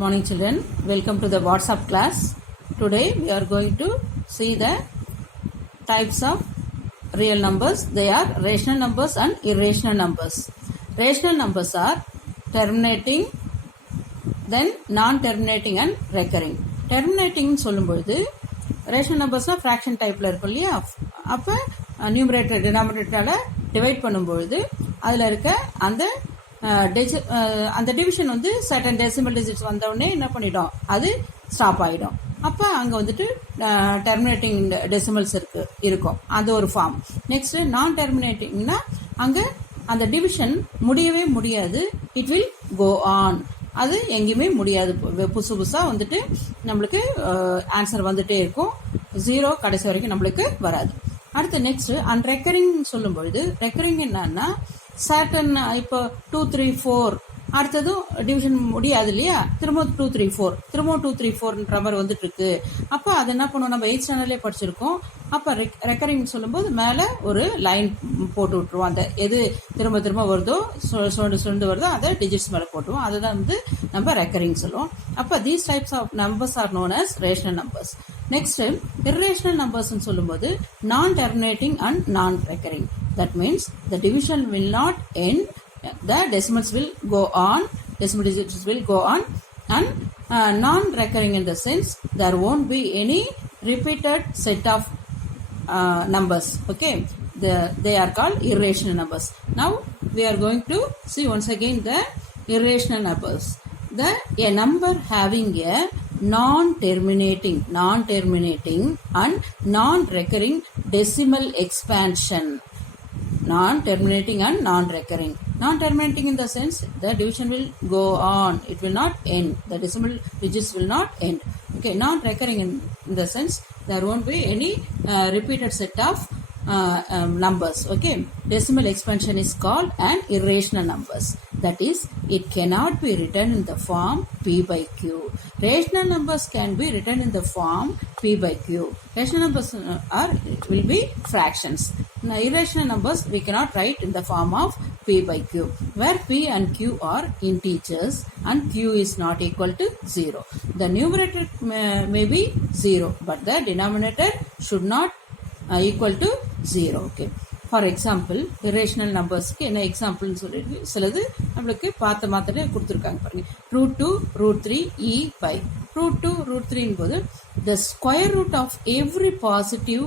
morning children, welcome to the WhatsApp class. Today we are going to see the types of real numbers. They are rational numbers and irrational numbers. Rational numbers are terminating, then non-terminating and recurring. Terminating சொல்லும்போது rational numbers fraction typeல இருக்கும் இல்லையா, அப்போ numerator denominatorல divide பண்ணும்பொழுது அதில் இருக்க அந்த division வந்து certain decimal digits வந்தவுடனே என்ன பண்ணிடும், அது ஸ்டாப் ஆகிடும். அப்போ அங்கே வந்துட்டு டெர்மினேட்டிங் டெசிமல்ஸ் இருக்கும், அது ஒரு ஃபார்ம். நெக்ஸ்ட் நான் டெர்மினேட்டிங்னா அங்கே அந்த டிவிஷன் முடியவே முடியாது, இட் வில் கோ ஆன், அது எங்கேயுமே முடியாது, புதுசு புதுசாக வந்துட்டு நம்மளுக்கு ஆன்சர் வந்துட்டே இருக்கும், 0 கடைசி வரைக்கும் நம்மளுக்கு வராது. அடுத்து நெக்ஸ்ட் ரெக்கரிங் சொல்லும் பொழுது ரெக்கரிங் என்னன்னா சர்டன், இப்போ 2 3 4 அடுத்ததும் டிவிஷன் முடியாது இல்லையா, திரும்ப 2 3 4 திரும்ப 2 3 4ன்ற மாதிரி வந்துட்டு இருக்கு. அப்போ அது என்ன பண்ணுவோம், நம்ம 8th ஸ்டாண்டர்ட்லேயே படிச்சிருக்கோம். அப்போ ரெக்கரிங் சொல்லும்போது மேலே ஒரு லைன் போட்டு விட்டுருவோம், அந்த எது திரும்ப திரும்ப வருதோ சுண்டு வருதோ அதை டிஜிட்ஸ் மேலே போட்டுருவோம், அதுதான் வந்து நம்ம ரெக்கரிங் சொல்லுவோம். அப்போ these types of numbers are known as rational numbers. Next irrational numbers சொல்லும்போது non terminating and non recurring. That means the division will not end, the decimals will go on, decimal digits will go on, and non-recurring in the sense there won't be any repeated set of numbers. Okay, they are called irrational numbers. Now we are going to see once again the irrational numbers. A number having a non-terminating and non-recurring decimal expansion. Non-terminating and non-recurring. Non-terminating in the sense the division will go on, it will not end, the decimal digits will not end. Okay, non-recurring in the sense there won't be any repeated set of numbers. Okay, decimal expansion is called an irrational numbers. That is, it cannot be written in the form p by q. Rational numbers can be written in the form p by q. Rational numbers will be fractions. Now, irrational numbers we cannot write in the form of p by q, where p and q are integers and q is not equal to 0. The numerator may be 0, but the denominator should not equal to 0. Okay. For example, irrational numbers என்ன எக்ஸாம்பிள்னு சொல்லிட்டு சிலது நம்மளுக்கு பார்த்த மாதிரி கொடுத்துருக்காங்க பாருங்க. √2 √3 e by √2 √3 போது the square root of every positive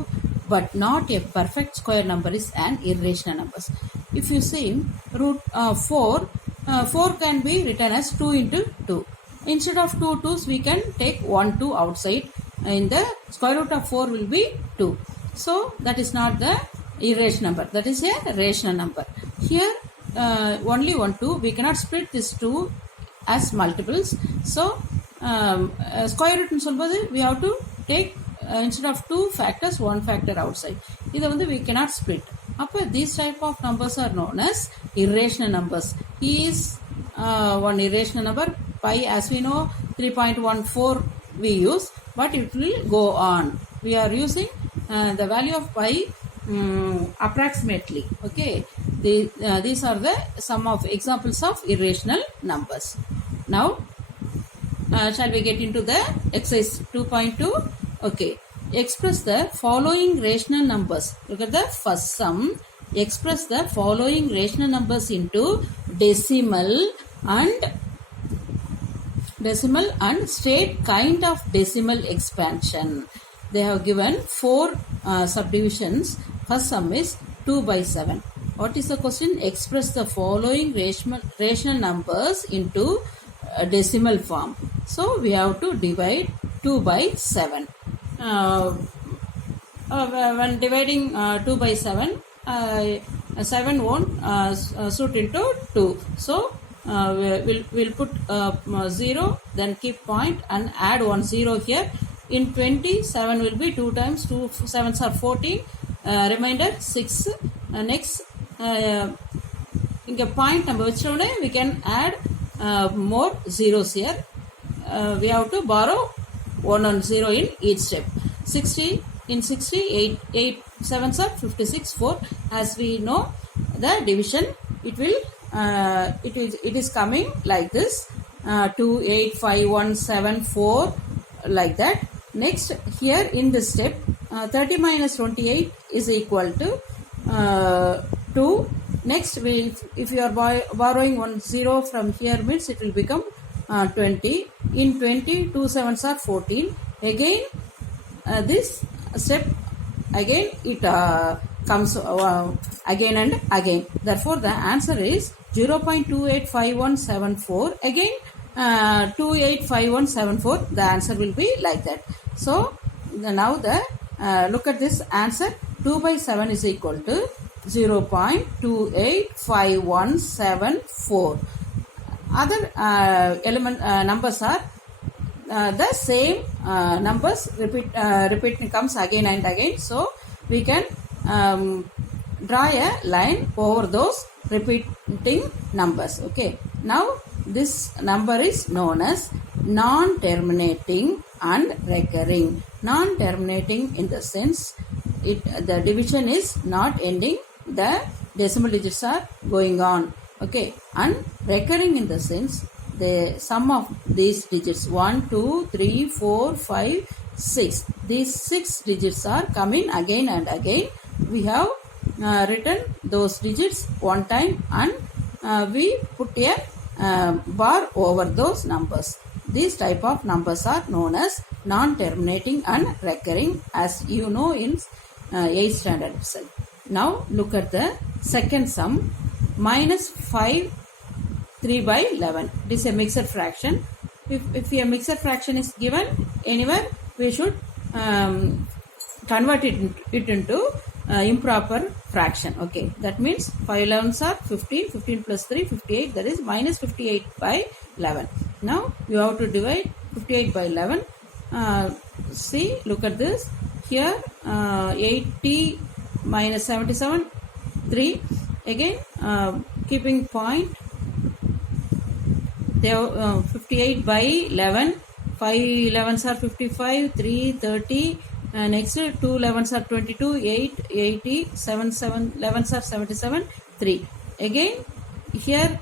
but not a perfect square number is an irrational numbers. If you see √4 can be written as 2 into 2. Instead of 2 2s we can take 1 2 outside, and the square root of 4 will be 2. So that is not the irrational number, that is a rational number. Here only 1 2, we cannot split this 2 as multiples. So square root னு சொல்லும்போது we have to take instead of 2 factors 1 factor outside. இதை வந்து we cannot split. அப்போ these type of numbers are known as irrational numbers. E is one irrational number. Pi, as we know, 3.14 we use, but it will go on. We are using the value of pi approximately. Okay, these are the some of examples of irrational numbers. Now shall we get into the exercise 2.2? Okay, express the following rational numbers. Look at the first sum. Express the following rational numbers into decimal and state kind of decimal expansion. They have given 4 subdivisions. First sum is 2 by 7. What is the question? Express the following rational numbers into decimal form. So we have to divide 2 by 7. When dividing 2 by 7, 7 won't suit into 2. So we'll put 0, then keep point and add 1 0 here. In 20, 7 will be 2 times 2 7s are 14, remainder 6. Next இங்கே point நம்ம வச்சோடனே we can add more zeros here. We have to borrow 1 0 in each step. 60 in 60, 8 7s are 56, 4. As we know the division, it is coming like this. 285,174 like that. Next, here in this step, 30 minus 28 is equal to 2. Next, if you are borrowing 1 0 from here means it will become 20. In 20, 2 7s are 14. Again, this step again it comes again and again. Therefore, the answer is 0.285174. Again, 285174. The answer will be like that. So now look at this answer. 2 by 7 is equal to 0.285174. Other numbers are the same numbers repeat comes again and again. So we can draw a line over those repeating numbers. Okay. Now this number is known as non-terminating and recurring. Non-terminating in the sense the division is not ending, the decimal digits are going on. Okay. And recurring in the sense the sum of these digits 1, 2, 3, 4, 5, 6. These 6 digits are coming again and again. We have written those digits one time and we put a bar over those numbers. These type of numbers are known as non-terminating and recurring, as you know in 8th standard itself. Now look at the second sum. Minus 5 3 by 11. It is a mixed fraction. If a mixed fraction is given anywhere, we should convert it into improper fraction. Okay, that means 5 11s are 15, 15 plus 3, 58, that is minus 58 by 11. Now you have to divide 58 by 11. See, look at this. Here 80 minus 77, 3. Again, keeping point, they have 58 by 11. 5 11s are 55, 3 30. Next 2 11s are 22, 8 80, 7 11s are 77, 3. Again, here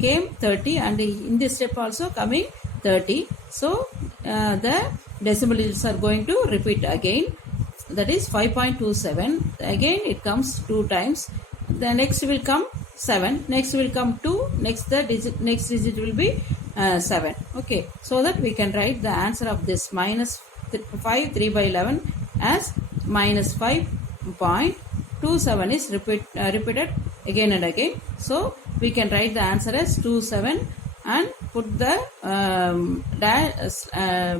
came 30 and in this step also coming 30. So the decimal digits are going to repeat again. That is 5.27. Again it comes 2 times. The next will come 7. Next will come 2. Next digit will be 7. Okay. So that we can write the answer of this minus 5 3 by 11 as minus 5.27 is repeated again and again. So we can write the answer as 27 and put the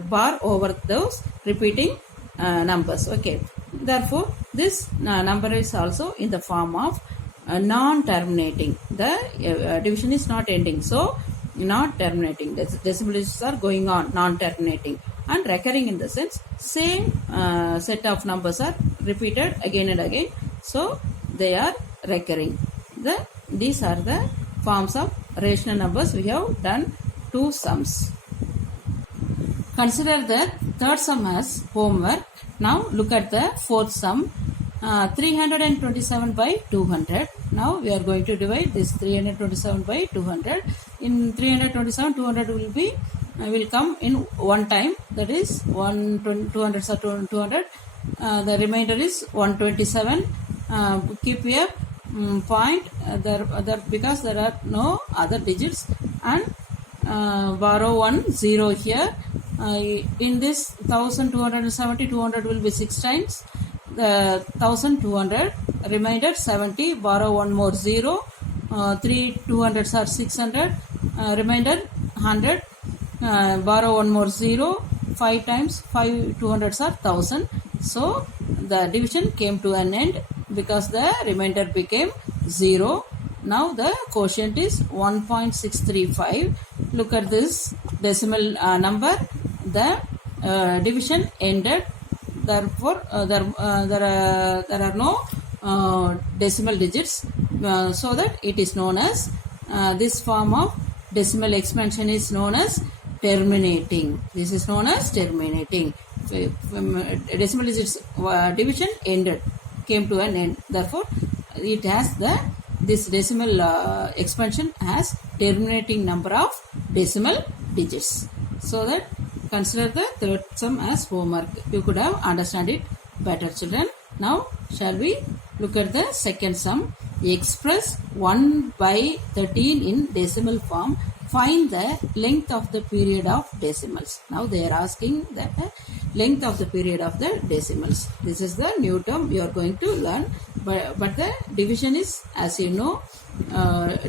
bar over those repeating numbers. Okay. Therefore, this number is also in the form of non-terminating. The division is not ending. So, not terminating. The decimal digits are going on, non-terminating. And recurring in the sense, same set of numbers are repeated again and again. So, they are recurring. These are the forms of rational numbers. We have done 2 sums. Consider the third sum as homework. Now look at the fourth sum. 327 by 200. Now we are going to divide this 327 by 200. In 327, 200 will come in one time. That is 200 are 200. The remainder is 127. Keep here point because there are no other digits, and borrow 1 0 here. In this 1270, 200 will be 6 times. The 1200, remainder 70, borrow 1 more 0. 3 200s are 600. Remainder 100. Borrow 1 more 0. 5 times 5 200s are 1000. So the division came to an end because the remainder became 0. Now the quotient is 1.635. Look at this decimal number. The division ended. Therefore, there are no decimal digits, so that it is known as this form of decimal expansion is known as terminating. This is known as terminating. Decimal digits division ended, came to an end. Therefore, it has this decimal expansion has terminating number of decimal digits. So that consider the third sum as homework. You could have understand it better, children. Now shall we look at the second sum? Express 1 by 13 in decimal form. Find the length of the period of decimals. Now they are asking the length of the period of the decimals. This is the new term you are going to learn. But the division is, as you know,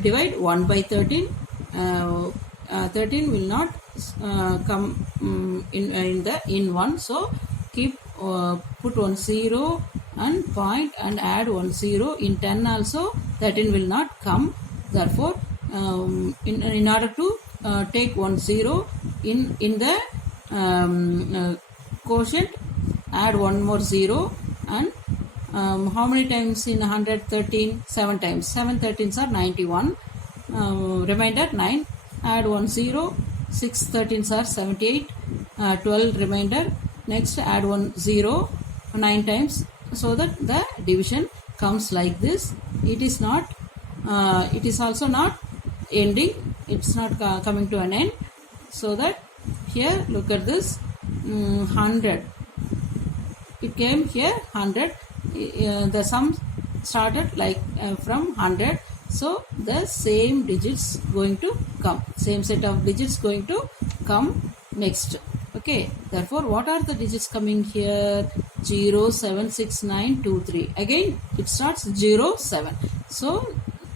divide 1 by 13. 13 will not come in 1. So keep put 1 0 and point and add 1 0. In 10 also 13 will not come. Therefore, in order to take 1 0 in the quotient, add 1 more 0, and how many times in 113? 7 times. 7 13s are 91. Remainder 9. Add 1 0. 6 13s are 78. 12 remainder. Next add 1 0. 9 times. So that the division comes like this. It is not. It is also not ending. It's not coming to an end. So that here look at this. 100. It came here 100. The sum started like from 100. So the same digits going to come. Same set of digits going to come next. Okay. Therefore, what are the digits coming here? 0, 7, 6, 9, 2, 3. Again, it starts 0, 7. So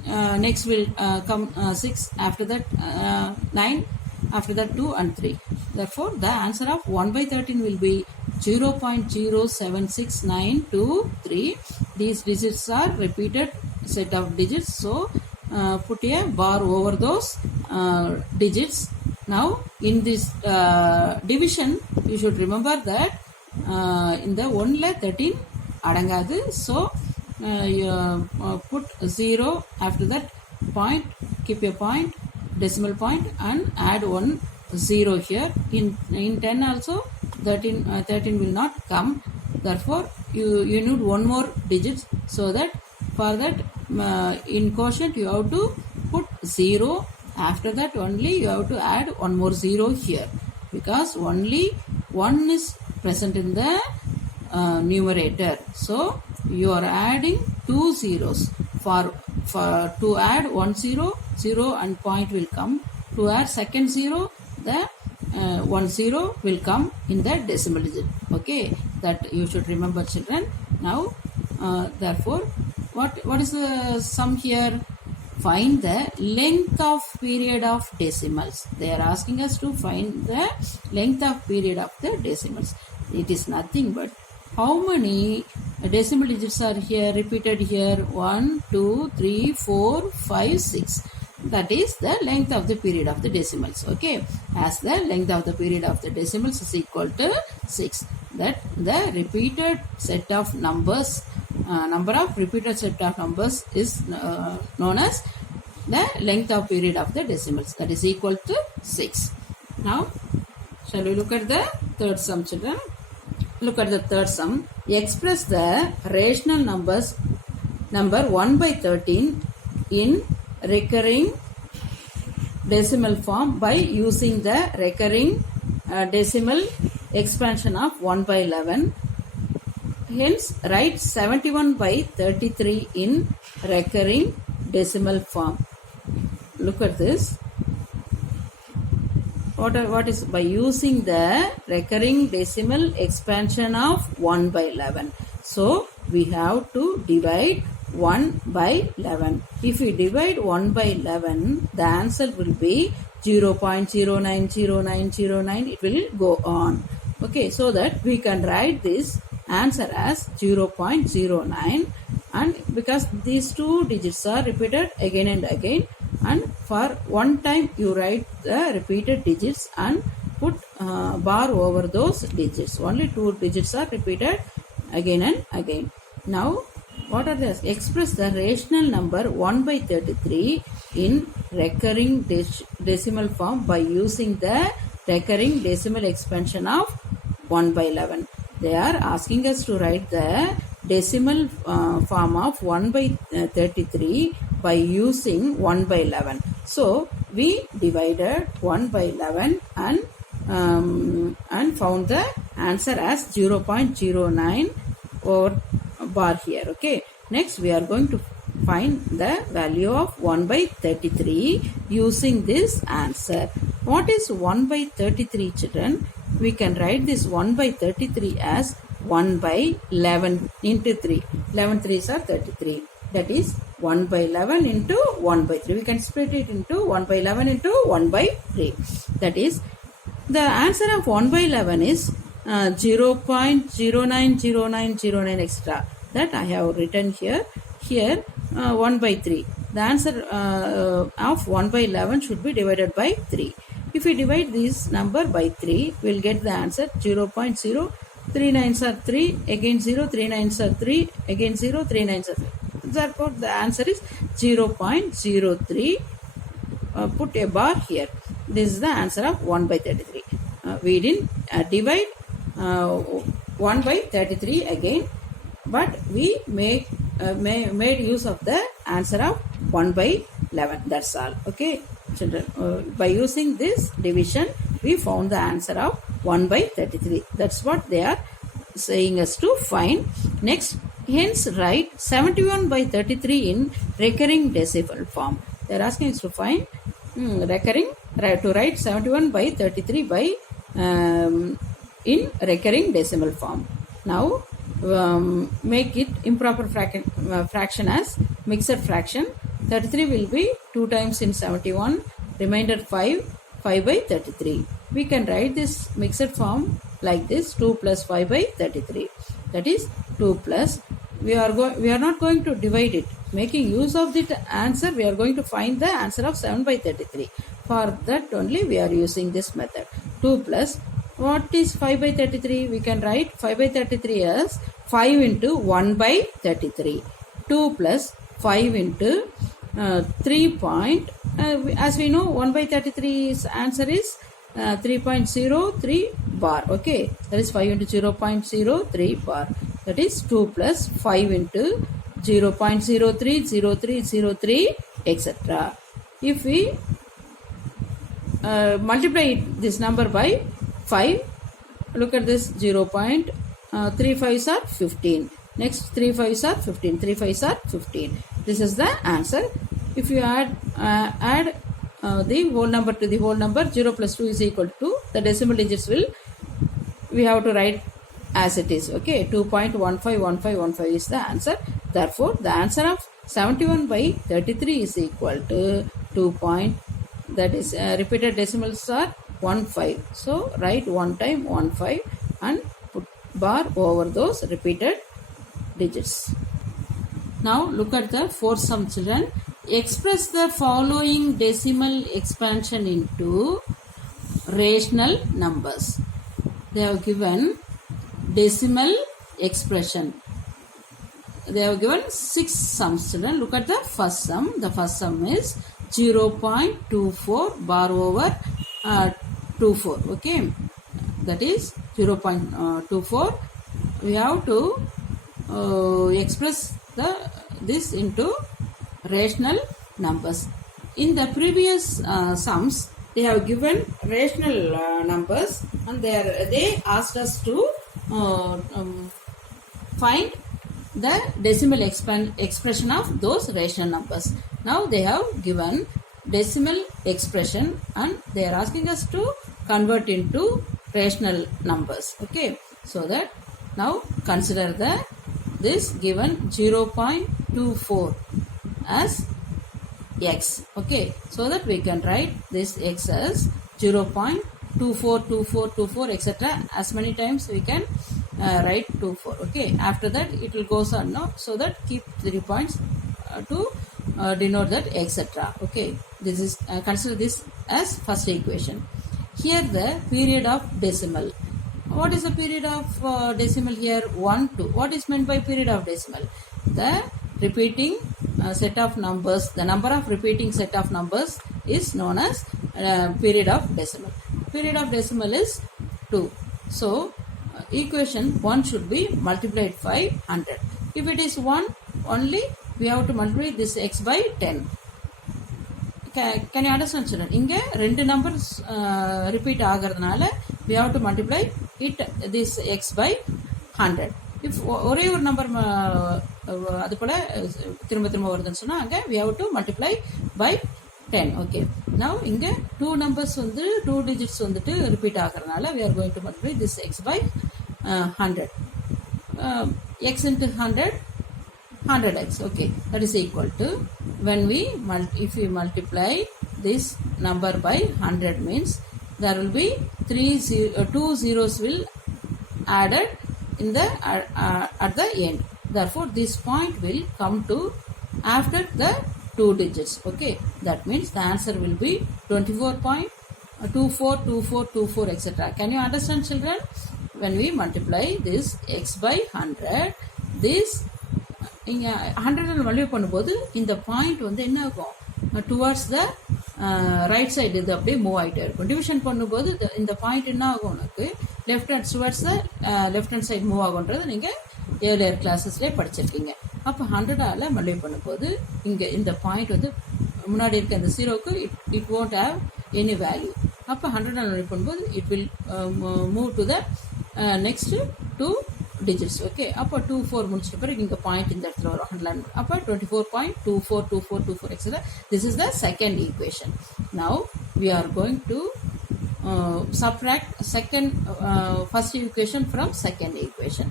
next will come 6. After that 9. After that 2 and 3. Therefore, the answer of 1 by 13 will be 0.07692 These digits are repeated set of digits. So, put a bar over those digits. Now, in this division, you should remember that in the 1 la 13 adangadu. So, you put 0 after that point, keep a point, decimal point, and add 1 0 here. In 10 also 13 will not come. Therefore, you need one more digit. So that for that in quotient you have to put 0. After that only you have to add one more 0 here, because only 1 is present in the numerator. So you are adding 2 zeros. For to add 1 0, 0 and point will come. To add second 0, the 1 0 will come in the decimal digit. Okay, that you should remember, children. Now, therefore, what is the sum here? Find the length of period of decimals. They are asking us to find the length of period of the decimals. It is nothing but how many decimal digits are here repeated here? 1, 2, 3, 4, 5, 6. That is the length of the period of the decimals. Okay, as the length of the period of the decimals is equal to 6. That the repeated set of numbers, number of repeated set of numbers is known as the length of period of the decimals. That is equal to 6. Now, shall we look at the third sum, children? Look at the third sum. Express the rational numbers number 1 by 13 in recurring decimal form by using the recurring decimal expansion of 1 by 11. Hence, write 71 by 33 in recurring decimal form. Look at this. What is by using the recurring decimal expansion of 1 by 11. So, we have to divide 1 by 11. If we divide 1 by 11, the answer will be 0.090909. It will go on. Okay, so that we can write this answer as 0.09, and because these two digits are repeated again and again, and for one time you write the repeated digits and put bar over those digits. Only two digits are repeated again and again. Now, what are the express the rational number 1 by 33 in recurring decimal form by using the recurring decimal expansion of 1 by 11. They are asking us to write the decimal form of 1 by 33 by using 1 by 11. So, we divided 1 by 11 and found the answer as 0.09 over bar here. Okay. Next we are going to find the value of 1 by 33 using this answer. What is 1 by 33, children? We can write this 1 by 33 as 1 by 11 into 3. 11 3s are 33. That is 1 by 11 into 1 by 3. We can split it into 1 by 11 into 1 by 3. That is, the answer of 1 by 11 is 0.090909 extra. That I have written here. Here 1 by 3. The answer of 1 by 11 should be divided by 3. If we divide this number by 3, we will get the answer 0.0. 3 9s are 3, again 0, 3 9s are 3, again 0, 3 9s are 3. Therefore, the answer is 0.03. Put a bar here. This is the answer of 1 by 33. We didn't divide 1 by 33 again, but we made use of the answer of 1 by 11. That's all. Okay, children. By using this division, we found the answer of 1 by 33. That's what they are saying us to find. Next, hence write 71 by 33 in recurring decimal form. They are asking us to find to write 71 by 33 by in recurring decimal form. Now make it improper fraction as mixed fraction. 33 will be 2 times in 71, remainder 5 by 33. We can write this mixed form like this: 2 plus 5 by 33. That is 2 plus. We are not going to divide it. Making use of the answer, we are going to find the answer of 7 by 33. For that only we are using this method. 2 plus, what is 5 by 33? We can write 5 by 33 as 5 into 1 by 33. 2 plus 5 into 3 as we know, 1 by 33's answer is 3.03 bar. Okay, that is 5 into 0.03 bar. That is 2 plus 5 into 0.030303 etc. If we multiply this number by 5, look at this: 0.3 5s are 15. Next 3 5s are 15. 3 5s are 15. This is the answer. If you add the whole number to the whole number, 0 plus 2 is equal to 2. The decimal digits we have to write as it is. Okay, 2.151515 is the answer. Therefore, the answer of 71 by 33 is equal to 2. That is repeated decimals are 15. So write 1 time 15 and put bar over those repeated digits. Now look at the fourth sum, children. Express the following decimal expansion into rational numbers. They have given decimal expression. They have given 6 sums, children. Look at the first sum. The first sum is 0.24 bar over 24. Okay, that is 0.24. We have to express this into rational numbers. In the previous sums, they have given rational numbers, and they asked us to find the decimal expression of those rational numbers. Now they have given decimal expression and they are asking us to convert into rational numbers. Okay, so that now consider this given 0.24 as x. Okay, so that we can write this x as 0.242424 etc. As many times we can write 24. Okay, after that it will goes on now, so that keep 3 points to denote that etc. Okay, this is consider this as first equation. Here the period of decimal. What is the period of decimal here? 1, 2. What is meant by period of decimal? The repeating set of numbers, the number of repeating set of numbers is known as period of decimal. Period of decimal is 2. So equation 1 should be multiplied by 100. If it is 1 only, we have to multiply this x by 10. Can you understand, children? இங்க ரெண்டு numbers repeat ஆகிறதுனால we have to multiply it this x by 100. if ஒரே ஒரு number அது போல திரும்ப திரும்ப வருதுன்னு சொன்னா அங்க we have to multiply by 10. okay, now இங்க two numbers வந்து two digits வந்துட்டு ரிப்பீட் ஆகிறதுனால we are going to multiply this x by 100. X into 100 100x. okay, that is equal to, when we if we multiply this number by 100 means there will be two zeros will added in the at the end. Therefore this point will come to after the two digits. okay, that means the answer will be 24.242424 etc. Can you understand, children? When we multiply this x by 100, this இங்கே 100 multiply பண்ணும்போது இந்த point வந்து என்ன ஆகும், towards the right side இது அப்படியே move ஆகிட்டே இருக்கும். டிவிஷன் பண்ணும்போது இந்த பாயிண்ட் என்ன ஆகும், உனக்கு left hand towards the left hand side move ஆகுன்றது நீங்கள் ஏர்லியர் கிளாஸஸ்லேயே படிச்சிருக்கீங்க. அப்போ 100ஆல் மல்டிப்ளை பண்ணும்போது இங்கே இந்த பாயிண்ட் வந்து முன்னாடி இருக்க இந்த ஜீரோக்கு it won't have any value. அப்போ 100ஆல் மல்டிப்ளை பண்ணும்போது it will move to the next two digits. okay, அப்போ 24 முடிச்சிட்ட பிறகு இங்க பாயிண்ட் இந்த இடத்துல வரும் 100. அப்போ 24.242424 etc. This is the second equation. Now we are going to subtract first equation from second equation.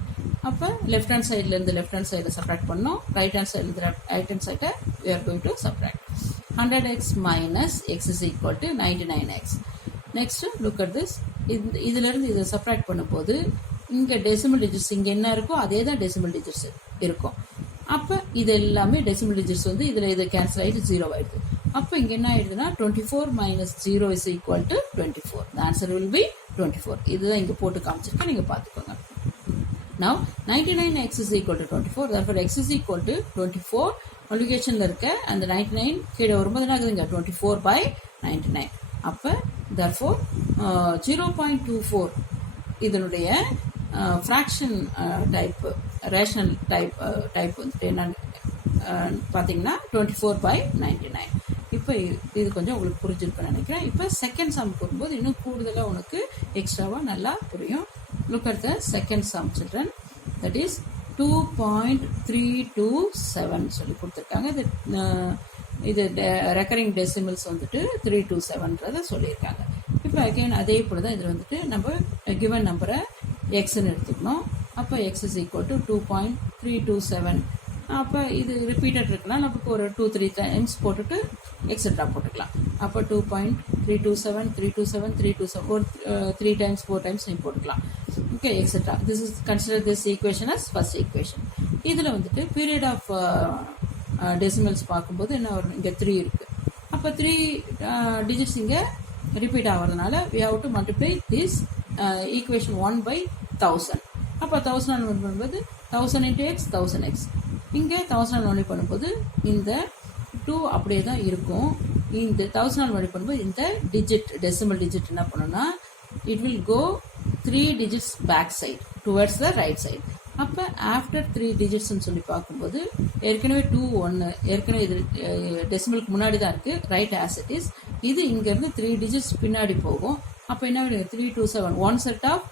அப்போ left hand sideல இருந்து left hand side subtract பண்ணோம், right hand side இருந்து right hand side we are going to subtract. 100x minus x is equal to 99x. next look at this. இதுல இருந்து இதை subtract பண்ணும்போது இங்கே decimal digits இங்கே என்ன இருக்கோ அதே தான் டெசிமல் டிஜிட்ஸ் இருக்கும். அப்போ இது எல்லாமே டெசிமல் டிஜிட்ஸ் வந்து இதில் இது கேன்சல் ஆகிட்டு 0 ஆகிடுது. அப்போ இங்கே என்ன ஆயிடுதுன்னா 24 minus 0 is equal to 24. The answer will be 24. இதுதான் இங்கே போட்டு காமிச்சிருக்கேன், நீங்கள் பார்த்துக்கோங்க. Now 99x is equal to 24. Therefore x is equal to 24. மல்டிபிகேஷனில் இருக்க அந்த 99 கீழே வரும்போது என்ன ஆகுதுங்க 24 by 99. அப்போ therefore 0.24 இதனுடைய ஃப்ராக்ஷன் டைப் ரேஷனல் டைப் வந்துட்டு என்னன்னு பார்த்தீங்கன்னா 24 by 99. இப்போ இது கொஞ்சம் உங்களுக்கு புரிஞ்சிருக்குன்னு நினைக்கிறேன். இப்போ செகண்ட் சம் போடும்போது இன்னும் கூடுதலாக உனக்கு எக்ஸ்ட்ராவாக நல்லா புரியும். Look at the second sum, children. That is 2.327 சொல்லி கொடுத்துருக்காங்க. இது ரெக்கரிங் டெசிமல்ஸ் வந்துட்டு 327ன்றதை சொல்லியிருக்காங்க. இப்போ அகைன் அதே போல தான் இதில் வந்துட்டு நம்ம கிவன் நம்பரை எக்ஸ்ன்னு எடுத்துக்கணும். அப்போ எக்ஸ் இஸ் ஈக்குவல் டு 2.327. அப்போ இது ரிப்பீட்டட் இருக்கலாம், நமக்கு ஒரு 2-3 டைம்ஸ் போட்டுட்டு எக்ஸெட்ரா போட்டுக்கலாம். அப்போ 2.327 327 327 ஒரு 3 டைம்ஸ் 4 டைம்ஸ் நீ போட்டுக்கலாம். Okay, etcetera. This is consider this equation as first equation. இதில் வந்துட்டு பீரியட் ஆஃப் டெசிமல்ஸ் பார்க்கும்போது என்ன வரும், இங்கே 3 இருக்குது. அப்போ 3 டிஜிட்ஸ் இங்கே ரிப்பீட் ஆகிறதுனால we have to multiply this equation 1 by 1000. அப்போ 1000 மல்டிப்ளை பண்ணும்போது 1000 into x 1000x. இங்கே 1000 மல்டிப்ளை பண்ணும்போது இந்த 2 அப்படியே தான் இருக்கும். இந்த 1000 மல்டிப்ளை பண்ணும்போது இந்த டிஜிட் டெசிமல் டிஜிட் என்ன பண்ணுன்னா it will go 3 digits back side towards the right side. அப்போ ஆஃப்டர் 3 டிஜிட்ஸ்ன்னு சொல்லி பார்க்கும்போது ஏற்கனவே 2 1 ஏற்கனவே இது டெசிமலுக்கு முன்னாடி தான் இருக்குது, ரைட் ஆஸ் இட் இஸ். இது இங்கேருந்து 3 டிஜிட்ஸ் பின்னாடி போகும். அப்போ என்ன 327 ஒன் செட் ஆஃப்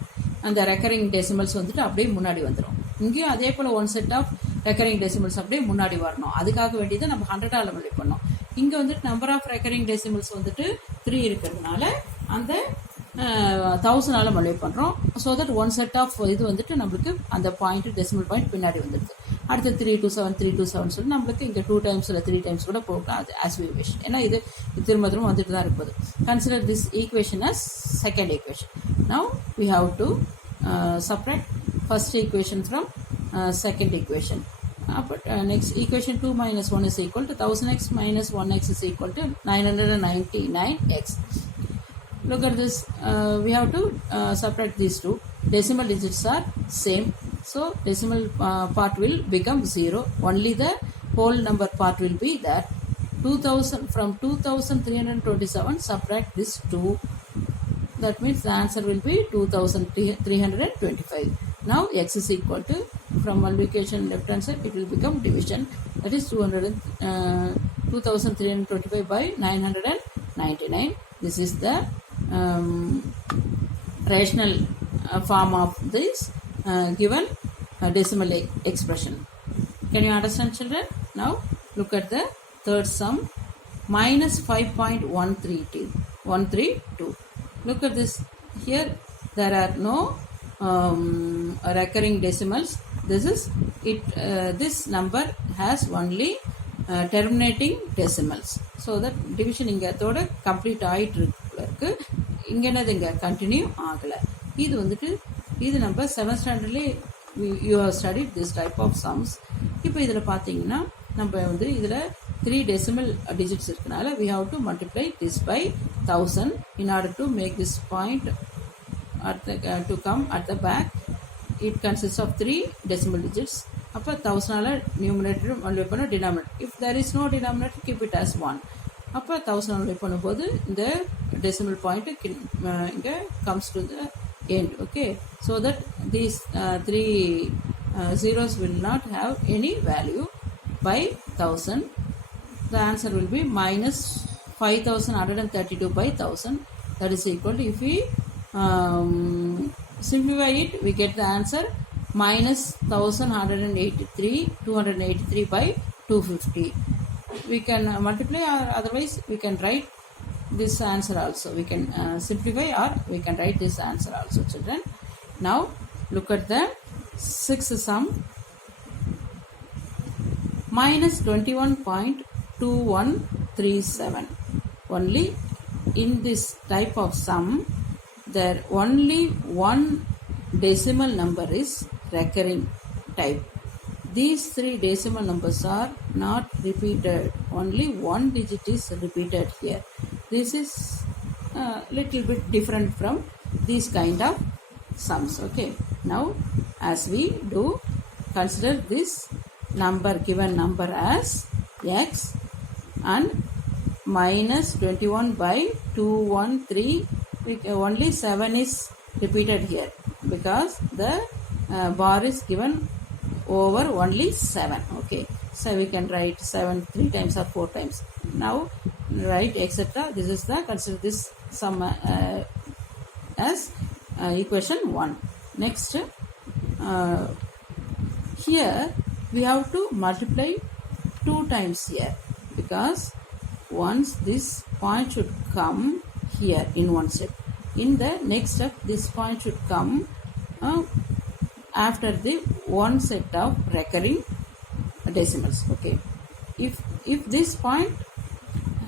அந்த ரெக்கரிங் டெசிமல்ஸ் வந்துட்டு அப்படியே முன்னாடி வந்துடும். இங்கேயும் அதே போல் one set of recurring decimals அப்படியே முன்னாடி வரணும். அதுக்காக வேண்டியதை நம்ம 100ஆல் மல்டிப்ளை பண்ணோம். இங்கே வந்துட்டு நம்பர் ஆஃப் ரெக்கரிங் டெசிமல்ஸ் வந்துட்டு 3 இருக்கிறதுனால அந்த 1000ஆல் மல்டிப்ளை பண்ணுறோம். So that one set of இது வந்துட்டு நம்மளுக்கு அந்த பாயிண்ட் டெசிமல் பாயிண்ட் பின்னாடி வந்துடுது. அடுத்து 327 சொல்லி நம்மளுக்கு இங்கே 2 டைம்ஸ் இல்லை 3 டைம்ஸ் கூட போகலாம். அது ஆஸ் வி விஷ். ஏன்னா இது திரும்ப திரும்ப வந்துட்டு தான் இருப்பது. Consider this equation as second equation. Now we have to subtract first equation from second equation. அப்போ next equation 2 minus 1 is equal to 1000x minus 1x is equal to 999x. Look at this. We have to subtract these two. Decimal digits are same, so decimal part will become 0. Only the whole number part will be there. 2000 from 2327 subtract this 2. that means the answer will be 2325. Now x is equal to, from multiplication left hand side it will become division, that is 2325 by 999. This is the rational form of this given decimal expression. Can you understand, children? Now look at the third sum, minus 5.132. Look at this. Here there are no recurring decimals. This is it. This number has only terminating decimals. So that division இங்க அதோட complete ஆயிட்டு இருக்கு. இங்க என்னது இங்க continue ஆகல. இது வந்துட்டு இது நம்ம 7th standardல you have studied this type of sums. இப்போ இதுல பாத்தீங்கன்னா நம்ம வந்து இதுல 3 decimal digits இருக்கனால we have to multiply this by 1000 in order to make this point at the, to come at the back. It consists of 3 decimal digits. அப்போ 1000 ஆல numerator multiply பண்ண denominator. If there is no denominator, keep it as 1. அப்போ 1000 multiply பண்ணும்போது இந்த decimal point இங்க comes to the end. Okay, so that these 3 zeros will not have any value. By 1000, the answer will be minus 5132 by 1000. That is equal to, if we simplify it, we get the answer minus 283 by 250. We can multiply, or otherwise we can write this answer also. We can simplify, or we can write this answer also, children. Now look at the sixth sum, minus 21.2137. Only in this type of sum, there only one decimal number is recurring type. These 3 decimal numbers are not repeated. Only one digit is repeated here. This is a little bit different from these kind of sums. Okay. Now, as we do, consider this number, given number as x, and minus 21 by 213. Only 7 is repeated here because the bar is given over only 7. Okay, so we can write 7 3 times or 4 times. Now write etc. This is the, consider this sum as equation 1. Next, here we have to multiply 2 times here, because once this point should come here in one step. In the next step, this point should come after the one set of recurring decimals. Okay, if this point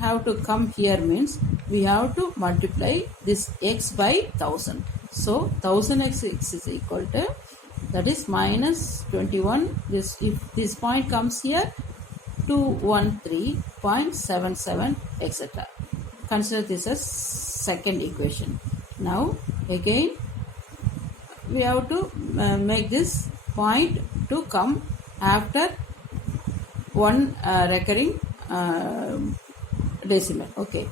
have to come here, means we have to multiply this x by 1000. So 1000x is equal to, that is minus 21. This, if this point comes here, 213.77 etc. Consider this as second equation. Now again we have to make this point to come after one recurring decimal. Okay,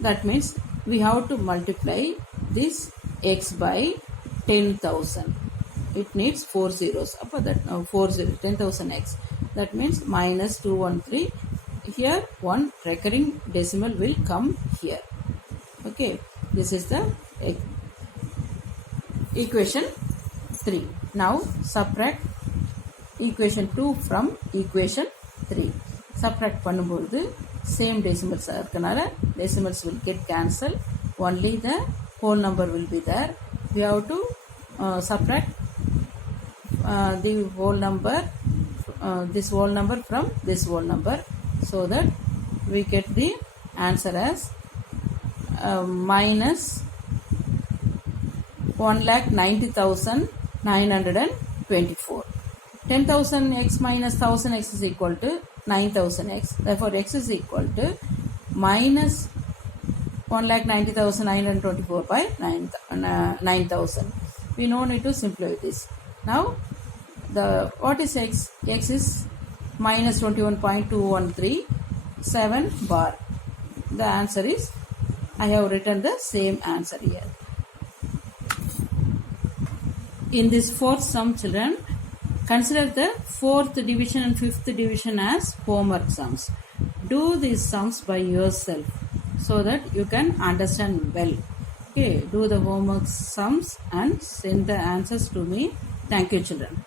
that means we have to multiply this x by 10,000. It needs 4 zeros. Upper that 10,000x. That means minus 213. Here one recurring decimal will come here. Okay, this is the equation 3. Now subtract equation 2 from equation 3. Subtract பண்ணும்போது same decimals இருக்கனால decimals will get cancelled. Only the whole number will be there. We have to subtract the whole number, this whole number from this whole number, so that we get the answer as minus 1,90,924. 10,000x minus 1,000x is equal to 9,000x. Therefore, x is equal to minus 1,90,924 by 9,000. We no need to simplify this. Now, what is x? X is minus 21.2137 bar. The answer is I have written the same answer here. In this fourth sum, children, consider the fourth division and fifth division as homework sums. Do these sums by yourself so that you can understand well. Okay, do the homework sums and send the answers to me. Thank you, children.